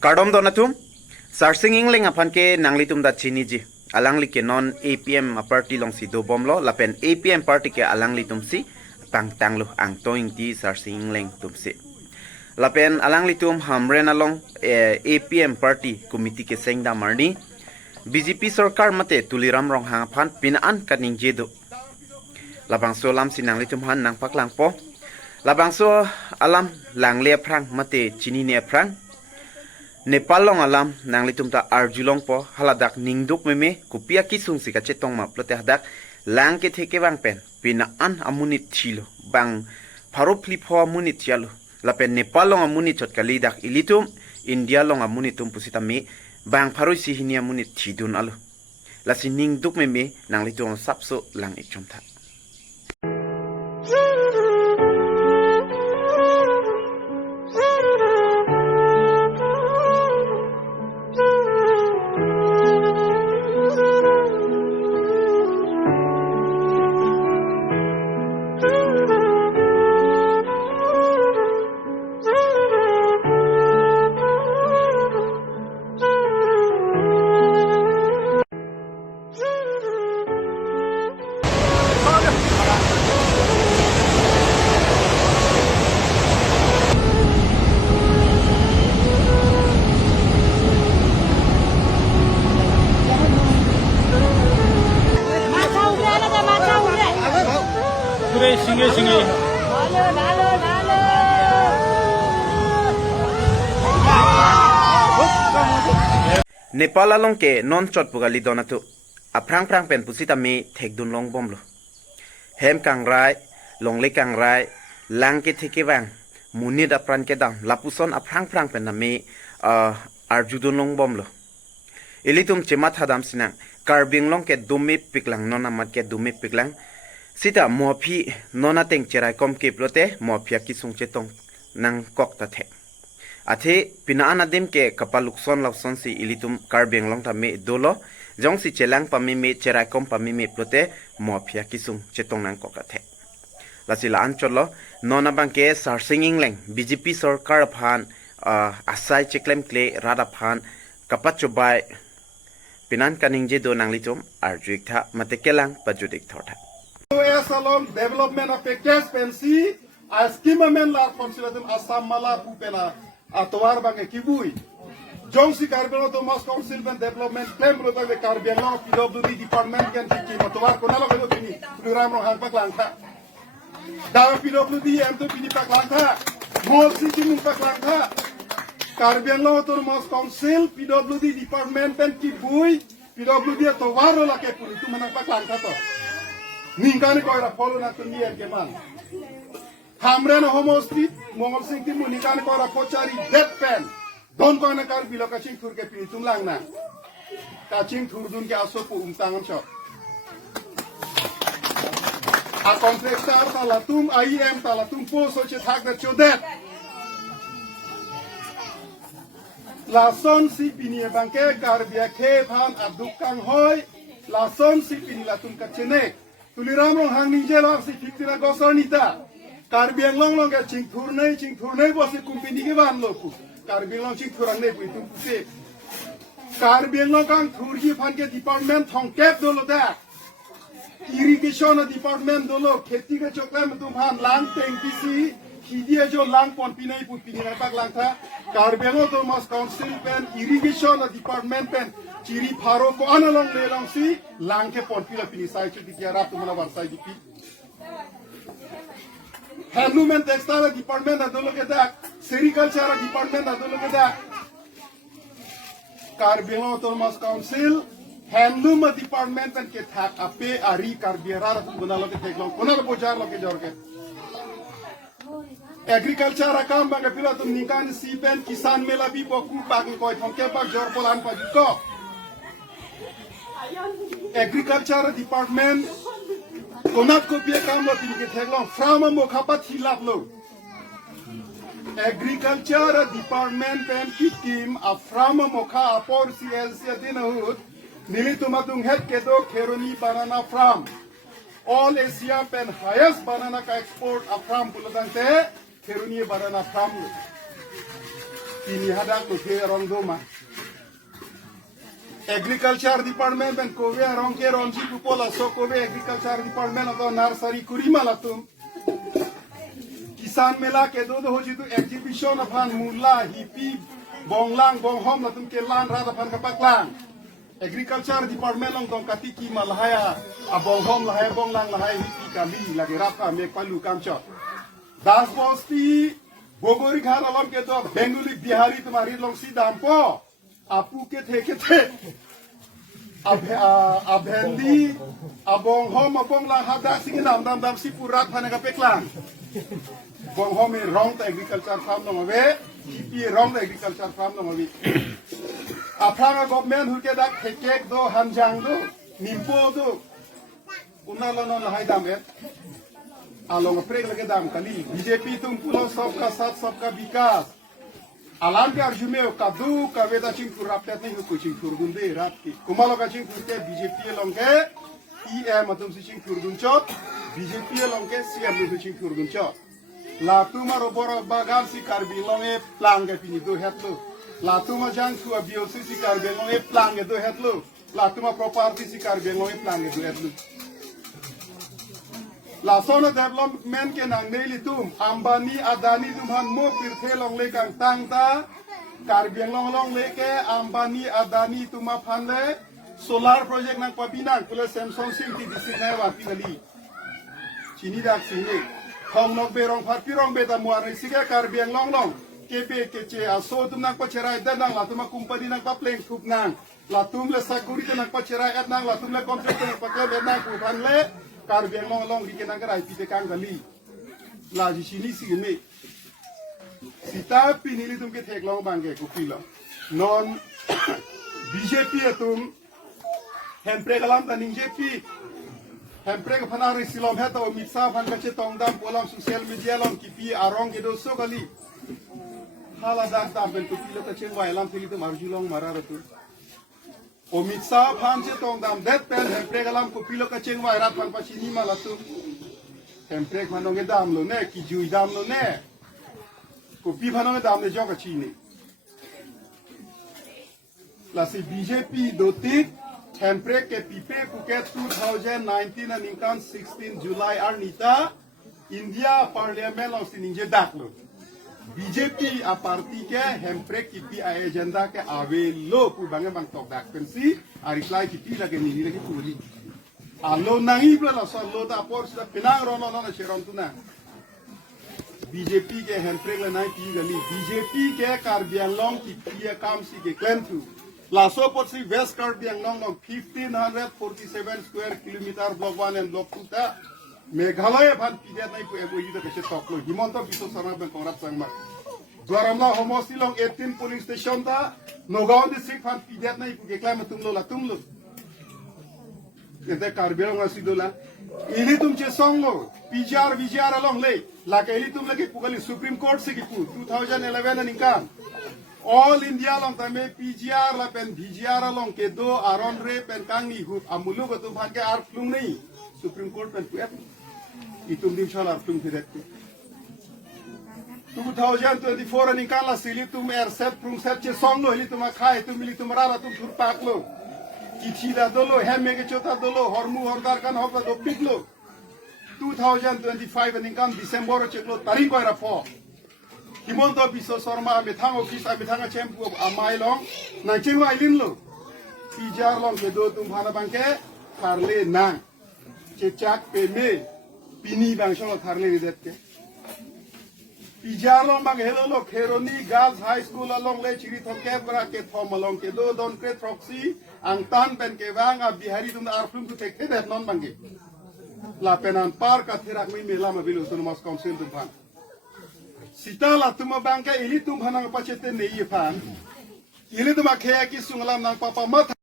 Kardom donatum sarsing ingling apan ke nanglitum da chiniji alangli ke non APM party long si do bomlo lapen APM party ke alangli tumsi pang tanglo ang toing ti sarsing ingling tumsi lapen alangli tum hamren along APM party committee ke sengda marni BJP sarkar mate tuliram rong hang phan pinaan kaning jedo labang so lam sinang litum han nang paklang po labang so alam lang le prang mate chini ne prang Nepal long alam nang litum ta arjulong po haladak ningduk meme kupia kisung sika chetong ma plote hadak lang ke theke bang pen pinaan amunit thilo bang pharo flip ho amunit chalo lapen Nepal long amunit chot kali dak ilitum India long amunitum pusita me bang pharo si hini amunit thidun alo lasi ningduk meme nang litum sapso lang ikchom tha Singe. Nepal along ke non chot pugali donatu aprang prang pen pusita me thek dun long bomlo hem kang rai long le kang rai lang ke theke bang munid apran ke dam lapuson aprang prang pen na me arjudun long bomlo ilitum chemat hadam sinang karbing long ke dume piklang non amat ke dume piklang sita mopi nona teng cherai kom ke plote mopia ki sung chetong nang kok ta the athe pinaan adem ke kapalukson lawson si ilitum karbeng long ta me dolo jong si chelang pami me cherai kom pami me plote mopia ki sung chetong nang kok ta the lasila ancholo nona bang ke sarsing ingleng BJP sarkar phan asai cheklem kle rada phan kapachobai pinan kaningje do nanglitum arjuik tha matekelang pajudik thotha along development of a cash pensi as kimamen la consideration asam mala pupena atwar bange kibui jongsi karbelo to mas council and development claim lo bange karbelo PWD department kan ki atwar konalo ko bini program ro hanpak langka da PWD em to bini pak langka mol city mun pak langka karbelo to mas council PWD department kan kibui PWD atwar lo la ke puni tu manak pak langka to Ningkani ko ira follow na tundi en keman. Hamre na homo street mongol sing timu ningkani ko ira pochari dead pen. Don ko na kar bilo kaching thur ke pini tum lang na. Kaching thur dun ke aso pu tangam shop. A complexar talatum IM talatum po so che thak na chodet. La son si pini banke kar bia khe than abduk kang hoy. La son si pini la tum kachene. Tuliram long hang ninja lar si fikira gosonita karbiang long ga ching thurnei bosi kumpini ke ban loku karbiang long ching thurang nei puitum puse karbiang long kang thurgi phan ke department thong kep dolo da irrigation department dolo kheti ke choklam tum phan lang teng pisi khidia jo lang pon pinai pu pinai pak lang tha karbiang to mas council pen irrigation department pen Chiri pharo ko analong lelong si langke pon pila pini sai chu dikiara tu mana warsai dipi handloom and textile department adolo ke da sericulture department adolo ke da Karbelo Thomas Council handloom department and ke thak ape ari karbiera tu bunalo ke teklong bunalo bojar lo ke jorke agriculture akam bang pila tu nikan sipen kisan mela bi boku pak ko thong ke pak jor polan pa ko agriculture department konat ko pia kam lo tin ke theklong frama mo khapat hilap lo agriculture department pen ki team a frama mo kha apor CLC dinahut nili tumatung het ke do kheroni banana farm all Asia pen highest banana ka export a farm buladante kheroni banana farm Kini hadak to ke rong doma. Agriculture Department ben kowe rong ke ronji kupola so kowe Agriculture Department ato nursery kurima latum. Kisan mela ke do hoji tu exhibition aphan mula hipi bonglang bonghom latum ke lan rat aphan kapaklang. Agriculture Department long dong katiki malahaya abonghom lahaya bonglang lahaya hipi kami lagi rapa me palu kamcho. Das bosti Bogori khar alam ke to Bengali Bihari tumhari long si dampo apu ke the abhendi abong hom abong lang hada sing dam si purat phane ka peklang bong hom e wrong to agriculture farm no mabe pi wrong to agriculture farm no mabe aphanga government hu ke dak thekek do hanjang do nimpo do unala no lahai dam e along prek lage dam kali BJP tum pulo sabka sath sabka vikas alam ke arjume o kadu kaveda ching kurapte nahi ho kuching kurgunde rat ki kumalo ka ching kurte BJP longke EM matum si ching kurgun chot BJP longke CM lu ching kurgun chot la tuma roboro bagan si karbi longe plang ke pini do hetlo la tuma jang tu BOC si karbi longe plang ke do hetlo la tuma property si karbi longe plang ke do hetlo La sono development ke nang neli tum Ambani Adani tum han mo pirthe long le kang tang ta Karbiang long le ke Ambani Adani tum aphan le solar project nang papinang pula Samsung sing ti district na wa pinali Chini dak sini khong nok berong phat pirong beta muar ni siga Karbiang long kepe keche aso tum nang pacherai danang la tum company nang pa pleng thup nang la tum le security nang pacherai at nang la tum le contract nang pa klem at nang ku phan le Karbiang long di kenang kerai pite kang gali la ji sini si me sita pinili tum ke thek long bangge ku pila non BJP tum hempre galam ta ning JP hempre ka phana ri silom he to mitsa phan ka che tong dam polam social media long ki pi arong ke do so gali hala dak ta ben ku pila ta chen wai lam thili tum arjulong marara tu Omitsa phan che tong dam det pen hempre galam ko pilo ka cheng wai rat pan pachini malatu hempre khanong e dam lo ne ki jui dam lo ne ko pi phanong e dam ne jo ka chini la si BJP dotik hempre ke pipe Phuket 2019 and inkan 16 July arnita India Parliament lo sininje daklo BJP a parti ke hempre ki pi a agenda ke ave lo pu bange bang tok dak pensi a reply ki pi lage ni lagi puri a lo nangi bla la so lo da por sa pinang ro no na cheron tu na BJP ke hempre le nai pi gali BJP ke Karbiang long ki pi kam si ke claim tu la so por si West Karbiang long 1547 square kilometer block 1 and block 2 ta Meghalaya phan pidet nai pu ego yida kase toklo Himanta Biswa Sarma ben kongrap sangma Dwaramla homosilong 18 polling station ta Nagaon district phan pidet nai pu gekla ma tumlo la tumlo Ete Karbiang asidola ili tumche songlo PGR along le la ke ili tum lagi pugali Supreme Court se ki pu 2011 aninkan All India long tame PGR la pen BGR along ke do aron re pen kangi hu amulu ko tum phan ke ar plung nei Supreme Court pen puet itum dim chalar tum firet 2024 ani kala sili tum set prung set che song lo hili tum khai tum mili tum rara tum thur pak lo kithi da dolo hem me ke chota dolo hormu hordar kan hokla do piklo 2025 ani kan December cheklo taring koira pho Himanta Biswa Sarma me thang office me thang champu amai long na chengwa ilin lo PGR long ke do tum phana bangke tharle nang chechak pe me pini bang sholo tharle ridet ke PGR long bang hello lo Kheroni Girls High School along le chiri thoke bra ke thom along ke do don ke proxy ang tan pen ke wang a bihari tum ar flum tu tek det non bange la penan par ka thirak mi mela ma bilu sun mas council tum phan Sita la tuma bangka ili tum hanang pachete nei phan ili tuma khaya ki sunglam nang papa mat